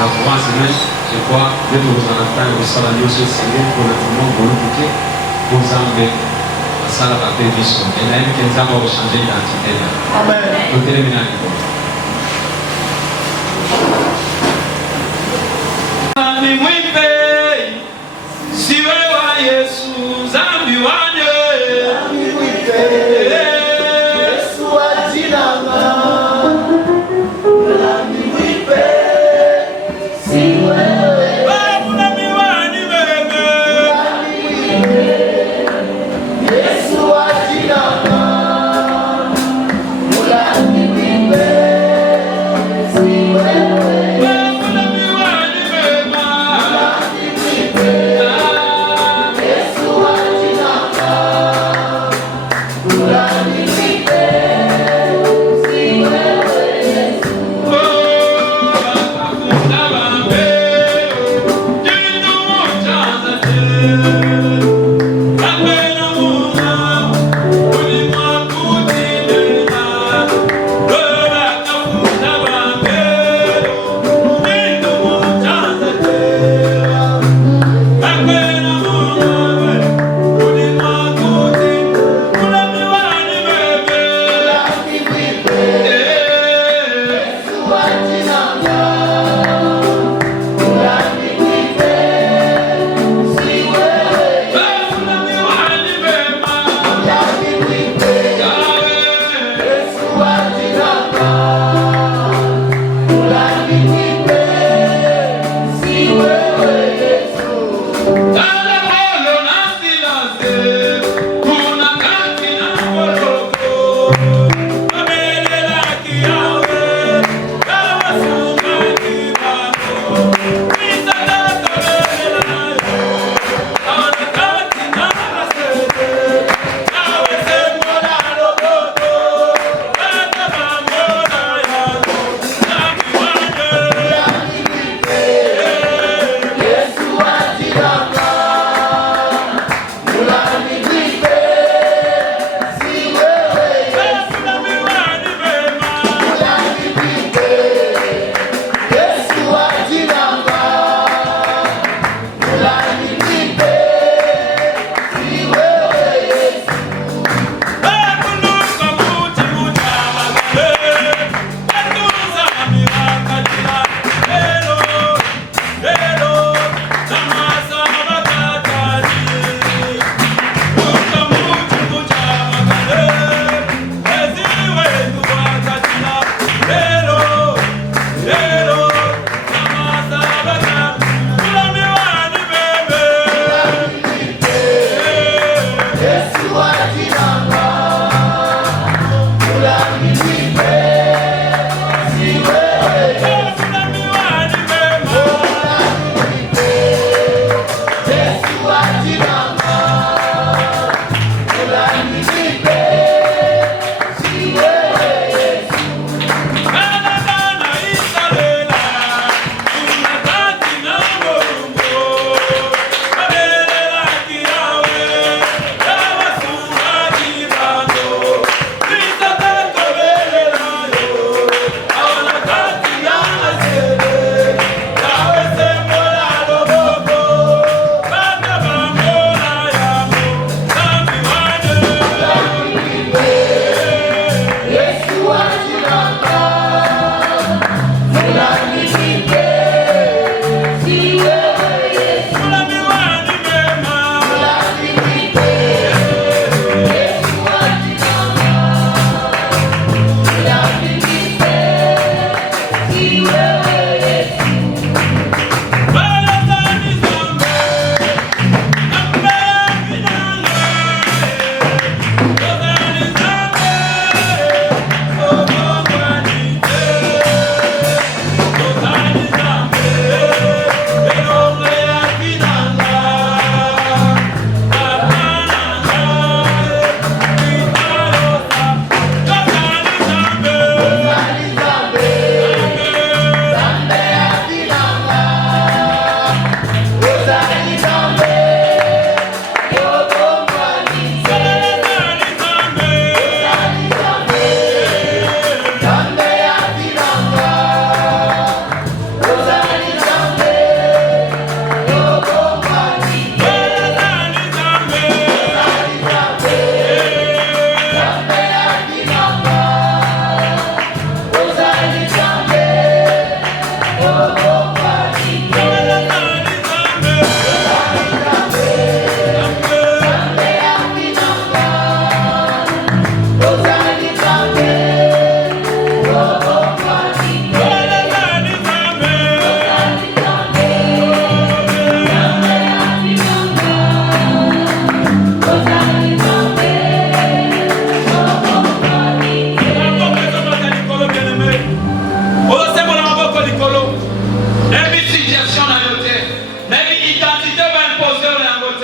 la courant semaine, je crois, d'être aux enfants, au salarié, au Seigneur, pour le moment, pour le bouquet, pour Zambé. Ça la paix du son. Et là, il y a un changer d'identité. Amen. Vous terminez avec vous. Ami mwipe, si wewe Yesu, zambi wanye. Ami mwipe, Yesu ajinanga. Ami mwipe, si wewe.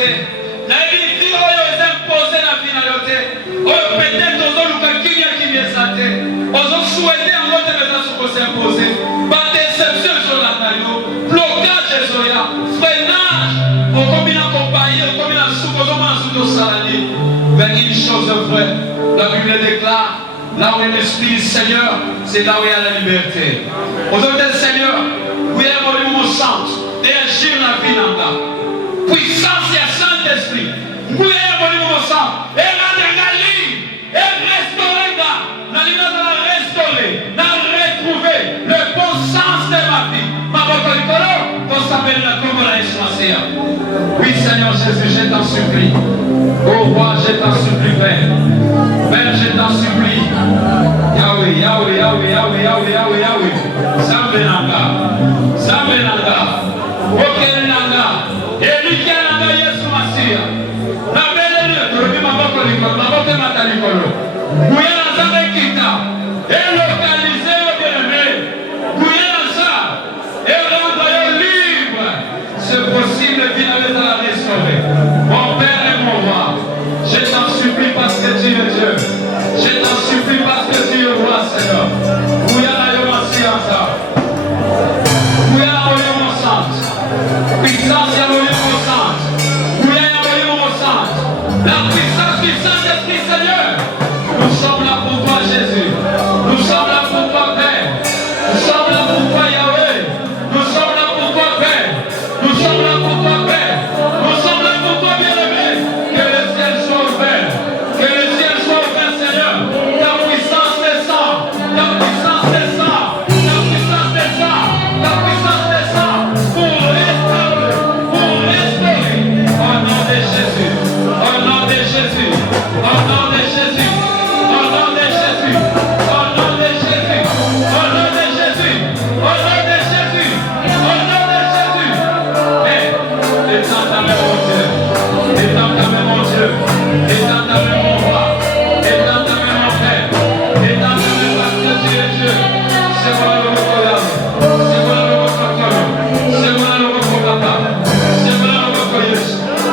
te. Nayebi dire oyo eza imposé na vie na yo te. Oyo peut-être ozoluka kimia eza te. Ozosouhaite yango te meza soko s'imposer. Badéception ezolanda yo. Blocage ezoya. Freinage. Okomi na kopaye, okomi na suko, ozomona suki osala nini. Mais une chose vraie, la Bible déclare, là où est l'Esprit du Seigneur, c'est là où il y a la liberté. Aujourd'hui, Seigneur, où il y a mon moment centre, et agir la vie dans la puissance et Saint-Esprit. Où il y a mon moment centre, et la libre, et restaurer, la restaurer, la retrouver le bon sens de ma vie. Ma bocole, on s'appelle la Comola Esmacia. Oui, Seigneur Jésus, je t'en supplie. Oh roi, je t'en supplie, Père. Père, je t'en supplie. Yahweh, Yahweh, Yahweh, Yahweh, Yahweh, Yahweh, Yahweh. Zambenanga, Zambenanga, Okelenanga, Elikiananga, Yesu Masia. La belle, tu ma boca matalikolo. Mouya Zambekita, et localisé au bien-aimé. Mouya ça, et rendre libre. C'est possible, vie n'avait à la restaurer. Mon Père et mon roi, je t'en supplie parce que tu es Dieu. Je t'en supplie parce que tu es roi, Seigneur. Mouya la Yomassianza. Mouya la Yomassante. Puissance ya Yomassante. Mouya la Yomassante. La puissance du Saint-Esprit, Seigneur. Nous sommes là pour toi, Jésus. Nous sommes là pour toi, Père. Nous sommes là pour toi, Yahweh. Nous sommes là pour toi, Père. Nous sommes là pour toi, Père. Nous sommes là pour toi, bien-aimé. Que le ciel soit ouvert. Que le ciel soit ouvert, Seigneur. Ta puissance descend. Ta puissance descend. Ta puissance descend. Ta puissance descend. Pour restaurer. Pour restaurer. Au nom de Jésus. Au nom de Jésus. Au nom de Jésus. Au nom de Jésus. Au nom de Jésus. Au nom de Jésus. Au nom de Jésus. Au nom de Jésus. Mais, étends ta main, mon Dieu. Étends ta main, mon Dieu. Étends ta main, mon roi. Étends ta main, mon Père. Étends ta main parce que tu es Dieu. C'est moi le recollable. C'est moi le recollable. C'est moi le recollable. C'est moi le recollable.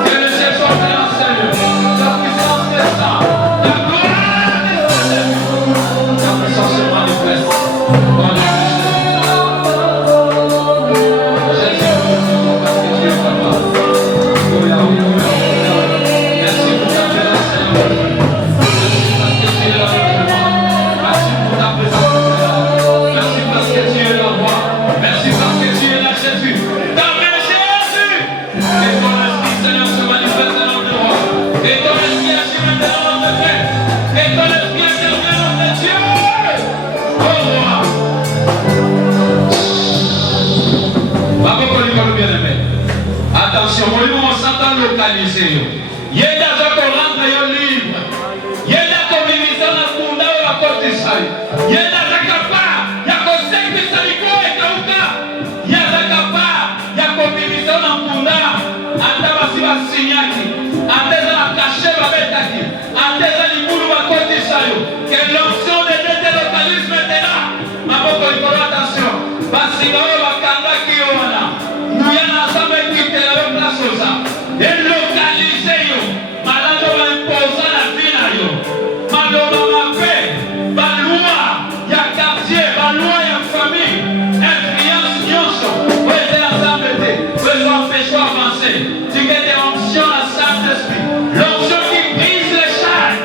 Que le ciel soit plein, Seigneur. Ta puissance descend. Ta gloire descend. Ta puissance se manifeste. Au nom de Jésus. Jésus, parce que tu es papa. Oh Yahweh, oh Yahweh. Merci pour ta présence, Seigneur. Merci parce que tu es là avec moi. Merci pour ta présence, Seigneur. Merci parce que tu es là, roi. Merci parce que tu es là, Jésus. Ta main, Jésus. Et ton esprit, Seigneur, se manifeste dans notre roi. Et ton esprit agit maintenant dans notre Père. Et ton esprit intervient dans notre Dieu. Oh roi. Attention, on s'entend localiser. Yenda zako rendre yo libre. Yenda komimisa na kunda wa kote sai. Yenda zakapa ya kosekisa liko ekauka. Yenda zakapa ya komimisa na kunda. Ata basiba sinyaki. Ateza na caché babetaki. Ateza libulu wa kote sayo. Que l'option de délocalisme était là. Maboko ikolo attention. Basiba wa bakanga kiona. Muyana sabe kitela wa plasoza. Délocaliser yo. Malado va imposer la vie na yo. Malado va paix. Balua ya quartier, balua ya famille. Influence nyonso. Vous êtes ensemble, vous êtes empêchés d'avancer. Tu as des options à Saint-Esprit. L'option qui brise les chaînes.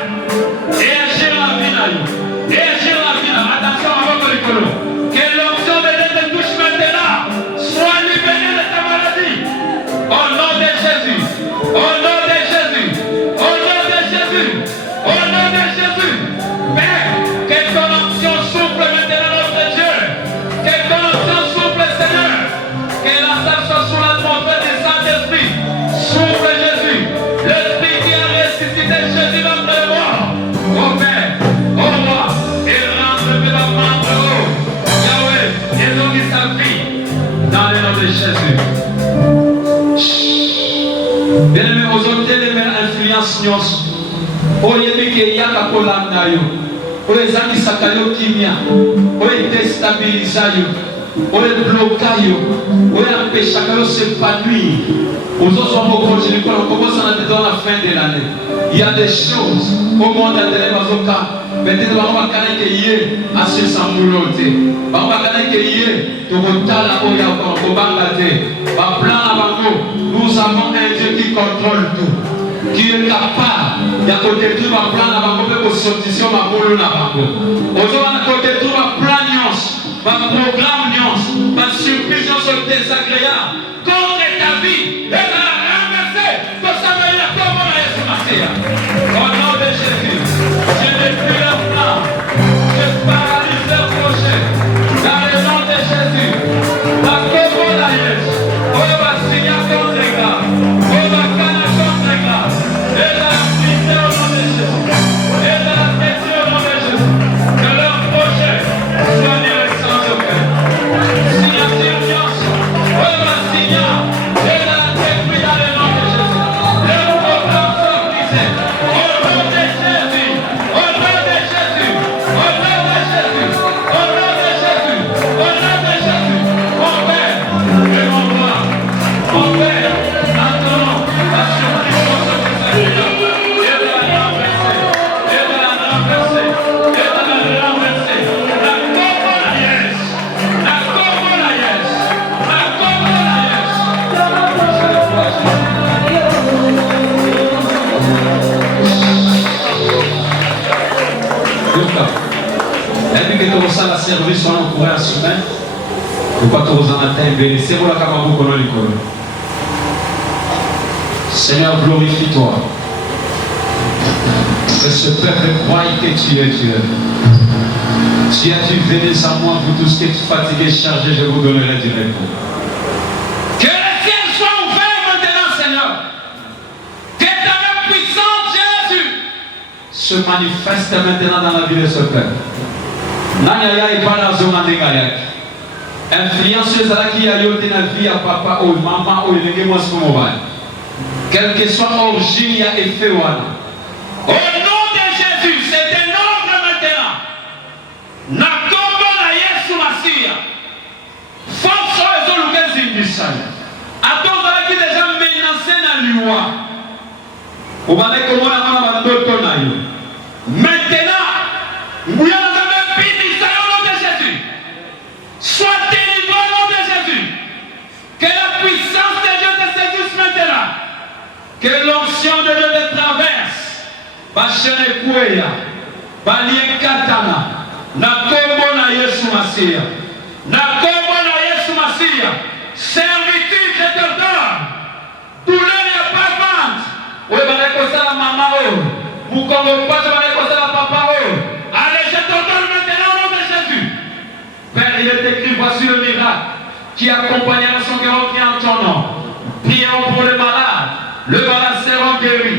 Et agir la vie na yo. Et agir la vie na yo. Attention à votre école. Que l'option de l'aide de touche maintenant soit libérée de ta maladie. Au nom de Jésus. Au nom de Jésus. Au nom de Jésus. Au nom de Jésus. Père, que ton option souffle maintenant notre Dieu. Que ton option souffle, Seigneur. Que la salle soit sous l'atmosphère du Saint-Esprit. Souffle Jésus. L'Esprit qui a ressuscité Jésus d'entre les morts. Au Père, au roi, et rentre de la main de haut. Yahweh, et donc sa vie. Dans le nom de Jésus. Bien-aimé, aux autres, les mêmes influences, nous, au lieu de qu'il y a un collant, au lieu de qu'il y a un kimia, au lieu de déstabiliser, on est bloqué, on est empêché chacun de s'épanouir. Aux autres, on continue, on commence à être dans la fin de l'année. Il y a des choses au monde intérieur, peut-être on va gagner à ce sambouloté. On va gagner tout le temps là où il y a encore nous avons un Dieu qui contrôle tout, qui est capable de côté tout ma plan à bango pour sortir ma boule na bango. Aujourd'hui à côté tout ma plan nuance, ma programme nuance, ma surprise sur désagréable contre ta vie. Et ça a renversé pour ça va y avoir comment la Jésus Massia. Au nom de Jésus, je détruis leur plan, je paralyse leur projet. Dans le nom de Jésus, la comment la Jésus, on va signer contre les gars, on va canner contre les gars. Et la prise au nom de Jésus, et la tête au nom de Jésus, que leur projet soit direct sans aucun. Signature nuance, on va signer, et la détruit dans le nom de Jésus. Leur programme soit brisé, au nom de Jésus, au nom de Jésus, au nom de Jésus, au nom de Jésus, au nom de Jésus. Mon Père et mon roi, mon Père, maintenant, la surprise sur ce Seigneur, et de la renverser, et de la renverser, et de la renverser. La combo la yes, la combo la yes, la combo la yes. Et puis que tu as la service sur l'encourage humain, tu pas tous en atteindre, c'est pour la camarade qu'on a l'école. Seigneur, glorifie-toi. Que ce peuple croie que tu es Dieu. Tu as dit, venez à moi, vous tous qui êtes fatigués, chargés, je vous donnerai du repos. Que les ciels soient ouverts maintenant, Seigneur. Que ta main puissante, Jésus, se manifeste maintenant dans la vie de ce peuple. Nanyaya et pas dans zone de influenceuse à qui a yoté la vie à papa ou maman ou les gens qui sont quel que soit l'origine, il y a effet. Au nom de Jésus, c'est un ordre maintenant. Nakombo na Yesu Massia. Force aux autres individuels. Attends, qui déjà menacé dans loi. Vous voyez comment on a d'autres naïs. Maintenant, nous avons béni au nom de Jésus. Sois délivré au nom de Jésus. Que la puissance de Dieu te saisisse maintenant. Que l'onction de Dieu te traverse. Bachene Kouya, Balien Katana, Nakombo na Yesu Massia. Nakombo na Yesu Massia. Servitude je te donne. Douleur et pas vente. Oui, baleko ça la maman. Moukongo pas, baleko ça la papa. Allez, je te donne maintenant au nom de Jésus. Père, il est écrit, voici le miracle qui accompagnera son cœur qui en ton nom. Prions pour le malade sera guéri.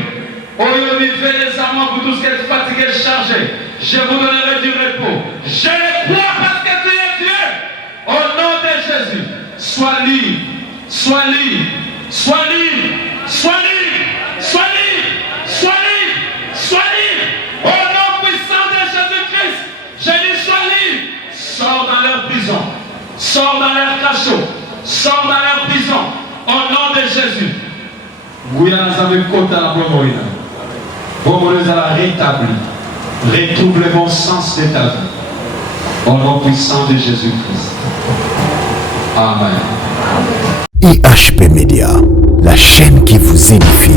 Au lieu de faire les amants pour tous qui êtes fatigués, chargés, je vous donnerai du repos. Je le crois parce que tu es Dieu. Au nom de Jésus, sois libre, sois libre, sois libre, sois libre, sois libre, sois libre, sois libre. Au nom puissant de Jésus-Christ, je dis sois libre. Sors dans leur prison, sors dans leur cachot, sors dans leur prison. Au nom de Jésus. Guyana Zambé Kota la Bomoïna. Bomoïna la rétabli. Retrouve le bon sens de ta vie. Au nom puissant de Jésus-Christ. Amen. IHP Média, la chaîne qui vous édifie.